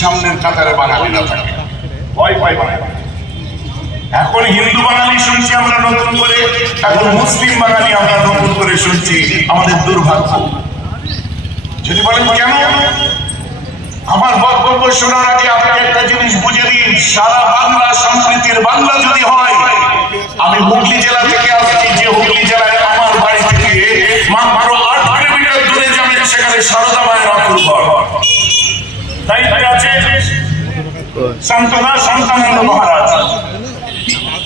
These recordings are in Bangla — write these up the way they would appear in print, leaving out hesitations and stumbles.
সামনের কাতারে বাঙালিরা থাকে, ভয় পায় বাঙালি। এখন হিন্দু বাঙালি শুনছি আমরা নতুন করে, এখন মুসলিম বাঙালি আমরা নতুন করে শুনছি, আমাদের দুর্ভাগ্য। যদি বলেন কেন, আমার বক্তব্য শোনার আগে আপনি একটা জিনিস বুঝে দিন, সারা বাংলা সম্প্রীতির বাংলা যদি হয়, আমি হুগলি জেলা থেকে আসছি, যে হুগলি জেলায় আমার বাড়ি থেকে মাত্র 8 কিলোমিটার দূরে যাবেন, সেখানে সারদা মায়ের অতুল ঘর, দায়িত্বে আছে শান্তনা শান্তানন্দ মহারাজ।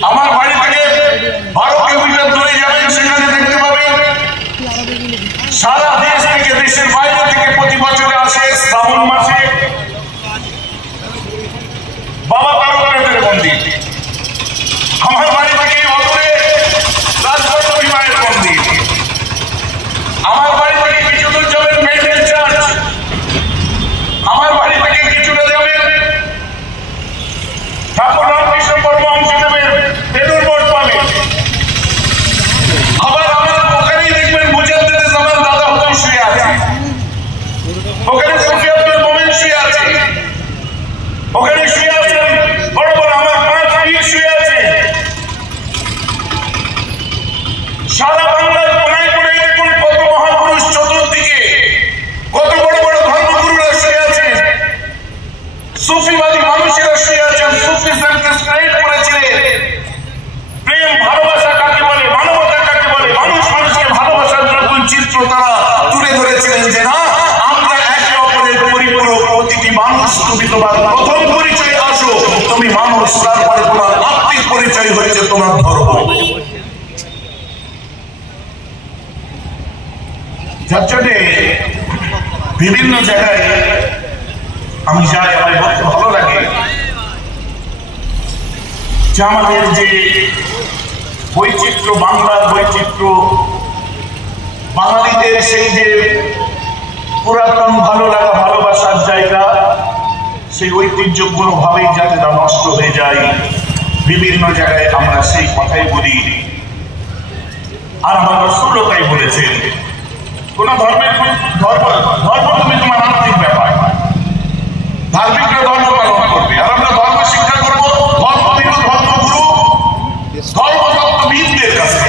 আমার বাড়ি থেকে 12 কিলোমিটার দূরে যাবেন, সেখানে দেখতে পাবেন সারা দেশ থেকে, দেশের বাইরে থেকে প্রতি বছরে আসে শ্রাবণ মাসে বাবা তারকেশ্বরের মন্দির। আমার বাড়ি থেকে অদূরে রাজবল্লভী মায়ের মন্দির। আমার বাড়ি থেকে কিছু দূর যাবেন মেরিন চার্চ। আমার বাড়ি থেকে কিছুটা যাবেন ঠাকুর রামকৃষ্ণ পরমহংস দেবের বেলুড় মঠ পাবেন। আবার আমার ওখানেই দেখবেন মুজাদ্দেদে জামান দাদা হুজুর শুয়ে আছে, ওখানে সুফি আব্দুল মোমেন শুয়ে আছে, ওখানে শুয়ে আছে বড় বড় আমার 5 পীর শুয়ে আছে। সারা বাংলার কোনায় কোনায় দেখুন কত মহাপুরুষ, চতুর্দিকে কত বড় বড় ধর্মগুরুরা শুয়ে আছে, সুফিবাদী মানুষেরা শুয়ে আছেন। সুফিজমকে স্প্রেড করেছিলেন। প্রেম ভালোবাসা কাকে বলে, মানবতা কাকে বলে, মানুষ মানুষকে ভালোবাসার নতুন চিত্র তারা তুলে ধরেছিলেন, যে না আমরা একে অপরের পরিপূরক, প্রতিটি মানুষ তুমি তোমার প্রথম পরিচয় আসো, তুমি মানুষ, তারপরে তোমার আত্মিক পরিচয় হচ্ছে তোমার ধর্ম। যার জন্য বিভিন্ন জায়গায় আমি যাই, আমার বলতে ভালো লাগে যে আমাদের যে বৈচিত্র্য, বাংলার বৈচিত্র্য, বাঙালিদের সেই যে পুরাতন ভালো লাগা, ভালোবাসার জায়গা, সেই ঐতিহ্য কোনোভাবেই যাতে না নষ্ট হয়ে যায়, বিভিন্ন জায়গায় আমরা সেই কথাই বলি। আর আমার রাসূলও তাই বলেছেন, কোন ধর্মের ধর্ম তুমি তোমার আত্মিক ব্যাপার, ধার্মিকরা ধর্ম পালন করবে, আর আমরা ধর্ম শিক্ষা করবো ধর্মবিদ, ধর্মগুরু, ধর্মতত্ত্ববিদদের কাছে।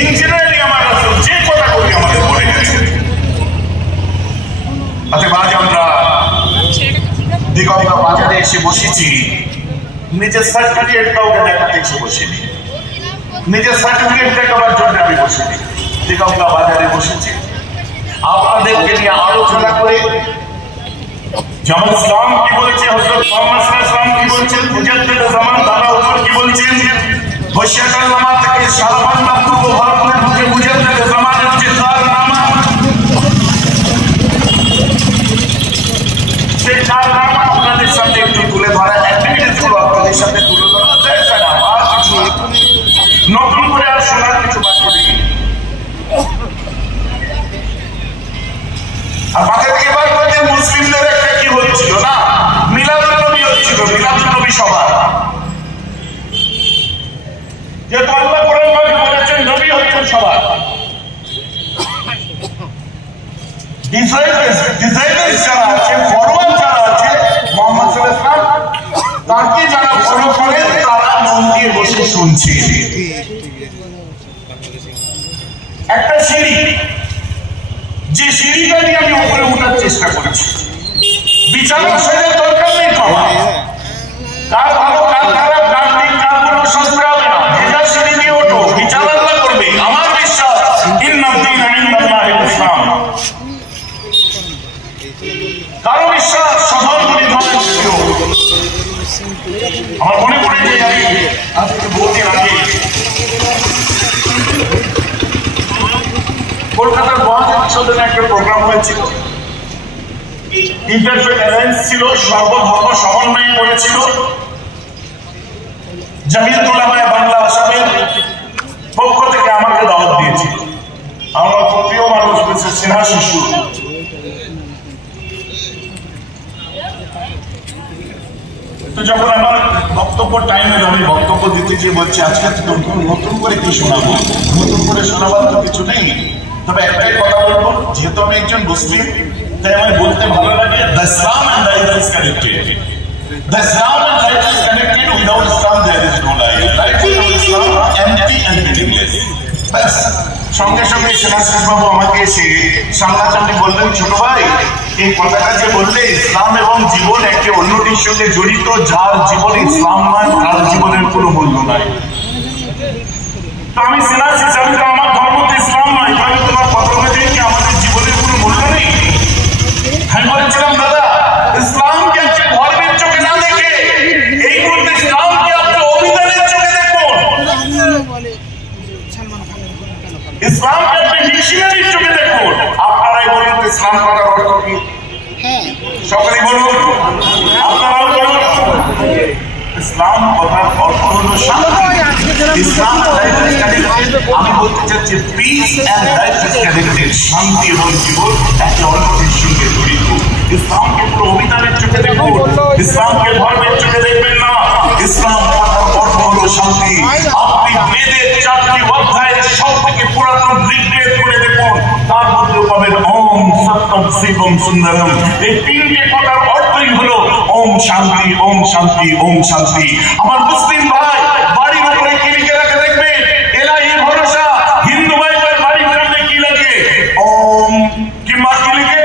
ইঞ্জিনিয়ারিং আমার রাসূল যে কথা করি আমাদের বলে গেছে। আচ্ছা, আজ আমরা দিগন্ত বাজারে এসে বসেছি, নিজের সার্টিফিকেট কাউকে দেখাতে এসে বসিনি, নিজের সার্টিফিকেট দেখাবার জন্য আমি বসিনি, দিগন্ত বাজারে বসেছি আপনাদেরকে নিয়ে আলোচনা করে। যেমন ইসলাম কি বলছে, হযরত মুহাম্মদ সাল্লাল্লাহু আলাইহি ওয়াসাল্লাম কি বলছেন, মুজাদ্দেদে জামান দাদা হুজুর কি বলছেন, বৈশাখাল্লামা থেকে সারা বাংলা পূর্ব ভারতের বুকে মুজাদ্দেদে জামানের যে কারনামা, সেই কারনামা আপনাদের সামনে একটু তুলে ধরা, অ্যাক্টিভিটিসগুলো আপনাদের সামনে তুলে ধরা, আর কিছু নতুন করে আর শোনার কিছু বাকি নেই। আর মাথা থেকে বার করতে মুসলিমদের একটা কি হচ্ছিল না, মিলাদুন নবী হচ্ছিল, মিলাদুন নবী সভা। যেহেতু আল্লাহ কোরআন পাকে বলেছেন নবী হচ্ছেন সবার, ডিজাইনার যারা আছে, ফরওয়ার্ড যারা আছে, মুহাম্মদ সাল্লাল্লাহু আলাইহি ওয়াসাল্লাম তাকে যারা ফলো করে তারা মন দিয়ে বসে শুনছে। একটা সিঁড়ি, যে সিঁড়িটা দিয়ে আমি উপরে উঠার চেষ্টা করেছি, বিছানা সেদের দরকার নেই, কার ভালো কার খারাপ, কার দিক কার কোনো শাস্ত্র হবে না, ভেজা সিঁড়ি দিয়ে ওঠো, বিচার আল্লাহ করবে। আমার বিশ্বাস ইন্নাদ-দীন ইনদাল্লাহিল ইসলাম, কারো বিশ্বাস সধর্মী ধর্মের ছিল। আমার মনে পড়ে যে আমি আজকে বহুদিন আগে কলকাতার মহাজনে একটা প্রোগ্রাম হয়েছিল, ইন্টারফেথ অ্যালায়েন্স ছিল, সর্বধর্ম সমন্বয় করেছিল। জামিয়াতুল উলামায়ে বাংলা আসামের পক্ষ থেকে আমাকে দাওয়াত দিয়েছিল। আমার খুব প্রিয় মানুষ মিসেস সিনহা শিশু, তো যখন আমার বক্তব্য টাইম এলো, আমি বক্তব্য দিতে যে বলছি আজকে নতুন করে কি শোনাবো, নতুন করে শোনাবার তো কিছু নেই, তবে একটাই কথা বলবো, যেহেতু আমি একজন মুসলিম, তাই আমার বলতে ভালো লাগে, the Islam and life is connected. The Islam and life is connected. Without Islam there is no life. Life without Islam empty and meaningless. ব্যাস। সঙ্গে সঙ্গে সেনাশিস বাবু আমাকে এসে সামনাসামনি বললেন, ছোট ভাই এই কথাটা যে বললে ইসলাম এবং জীবন একে অন্যটির সঙ্গে জড়িত, যার জীবনে ইসলাম নয় তার জীবনের কোনো মূল্য নাই। তো আমি সেনাশিস, আমি তো আমার ধর্ম তো ইসলাম নয়, তাহলে তোমার কথা অনুযায়ী কি আমাদের জীবনের কোনো মূল্য নেই? আমি বলেছিলাম, দাদা ইসলামকে আপনি ধর্মের চোখে না দেখে এই মুহূর্তে ইসলামকে আপনি অভিধানের চোখে দেখুন, ইসলামকে আপনি ডিকশনারির চোখে দেখুন। আপনারাই বলুন ইসলাম কথার অর্থ কি? সকলেই বলুন, আপনারাও বলুন। ইসলাম কথার অর্থ হলো শান্তি। ইসলাম আমি বলতে চাচ্ছি peace and life is connected. শান্তি এবং জীবন একে অন্যটির সঙ্গে জড়িত। ইসলামকে পুরো অভিধানের চোখে দেখুন, ইসলামকে ধর্মের চোখে দেখবেন না। ইসলাম কথার অর্থ হলো শান্তি। আপনি বেদের 4টি অধ্যায়ের সব থেকে পুরাতন ঋগ্বেদ করে দেখুন, তার মধ্যে পাবেন ওম সত্যম শিবম সুন্দরম। এই 3টে কথার অর্থই হলো ওম শান্তি, ওম শান্তি, ওম শান্তি। আমার মুসলিম ভাই বাড়ির উপরে কি লিখে রাখে দেখবেন? এলাহি ভরসা। হিন্দু ভাই বাড়ির সামনে কি লাগে? ওম কিংবা কি লিখে?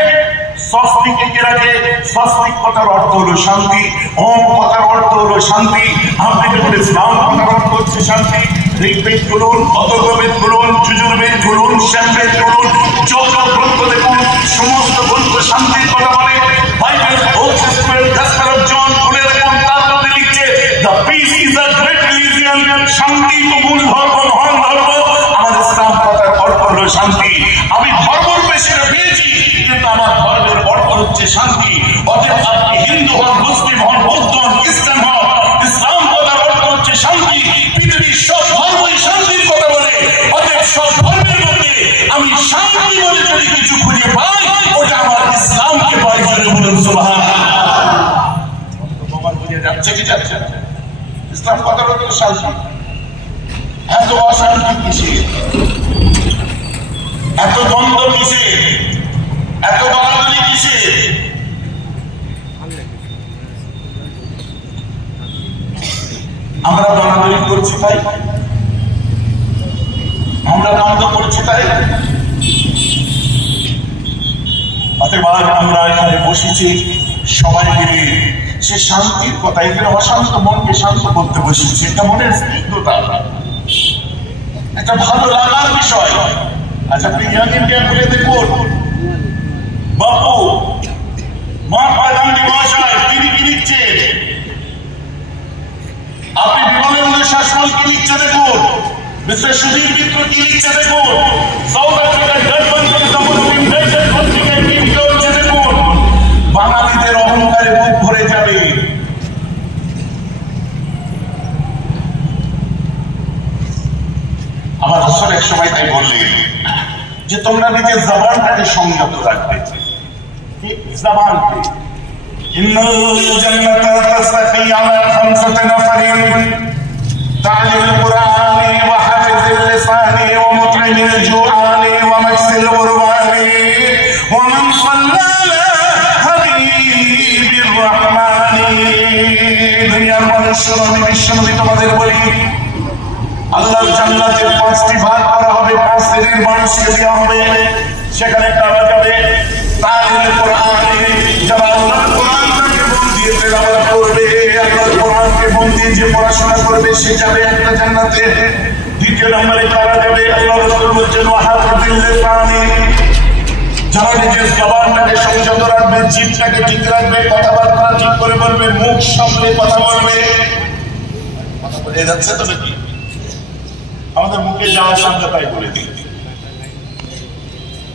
স্বস্তিক লিখে রাখে। স্বস্তিক কথার অর্থ হলো শান্তি, ওম কথার অর্থ হলো শান্তি। আপনি যখন ইসলাম কথার অর্থ হচ্ছে শান্তি, ঋগ্বেদ খুলুন, অথর্ববেদ খুলুন, যজুর্বেদ খুলুন, সামবেদ খুলুন, যত গ্রন্থ দেখুন, সমস্ত গ্রন্থ শান্তির কথা বলে। Bible, Old Testament, Gospel of John খুলে দেখুন, তার মধ্যে লিখছে the peace is a great religion. শান্তি তো মূল ধর্ম, মহান ধর্ম। আমার ইসলাম কথার অর্থ হলো শান্তি। আমি ধর্মের পেছনে পেয়েছি, কিন্তু আমার ধর্মের অর্থ হচ্ছে শান্তি। অতএব আপনি হিন্দু হন, মুসলিম হন, বৌদ্ধ হন, খ্রিস্টান হন, ইসলাম কথার অর্থ হচ্ছে শান্তি। পৃথিবীর সব ধর্মই শান্তির কথা বলে। অতএব সব ধর্মের মধ্যে আমি শান্তি বলে যদি কিছু খুঁজে পাই, ওটা আমার ইসলামকে পাই। জোরে বলুন সুবহানাল্লাহ। বুঝে যাচ্ছে কি যাচ্ছে? ইসলাম কথার অর্থ শান্তি। এত অশান্তি কিসে? এত দ্বন্দ্ব কিসে? এত বাড়াবাড়ি কিসে? আমরা বাড়াবাড়ি করছি তাই, আমরা দ্বন্দ্ব করছি তাই। অতএব আমরা এখানে বসেছি সবাই মিলে সে শান্তির কথা, এখানে অশান্ত মনকে শান্ত করতে বসেছি। এটা মনের স্নিগ্ধতা, একটা ভালো লাগার বিষয়। আচ্ছা, আপনি ইয়াং ইন্ডিয়া করে দেখুন, বাপু মহাত্মা গান্ধী মহাশয় তিনি কি লিখছেন, আপনি বিমলেন্দ্র শাসমল কি লিখছে দেখুন, মিস্টার সুধীর মিত্র কি লিখছে দেখুন, সাউথ আফ্রিকার ডারবান থেকে মুসলিম নেশন পত্রিকায় কি লিখে হচ্ছে দেখুন। বাঙালিদের অহংকারে বুক ভরে যাবে। আমার রাসূল এক সময় তাই বললেন যে তোমরা নিজের জবানটাকে সংযত রাখবে। জবানকে ইন্নাল জান্নাতা তাসতাকি আলা খামসাতি নাফারিন তা'লিমুল কুরআনি ওয়া হাফিজুল লিসানি ওয়া মুত'ইমুল জুআনি ওয়া মাকসিল গুরবানি ওয়া মান সাল্লা আলা হাবিবির রহমানি। দুনিয়ার মানুষের আমি বিশ্বনবী তোমাদের বলি, আল্লাহর জান্নাতের 5টি ভাগ করা হবে, 5 শ্রেণীর মানুষকে দেওয়া হবে। সেখানে কারা যাবে? তালিমুল কুরআনি, যারা আল্লাহর কোরআনকে মন দিয়ে তেলাওয়াত করবে, আল্লাহর কোরআনকে মন দিয়ে যে পড়াশোনা করবে সে যাবে একটা জান্নাতে। দ্বিতীয় নম্বরে কারা যাবে? আল্লাহ রাসূল বলেছেন ওয়া হাফিজুল লিসানি, যারা নিজের জবানটাকে সংযত রাখবে, জিহ্বাটাকে ঠিক রাখবে, কথাবার্তা ঠিক করে বলবে, মুখ সামলে কথা বলবে। কথা বলে যাচ্ছে তো নাকি? আমাদের মুখে যাওয়ার সামনে তাই বলে দিই।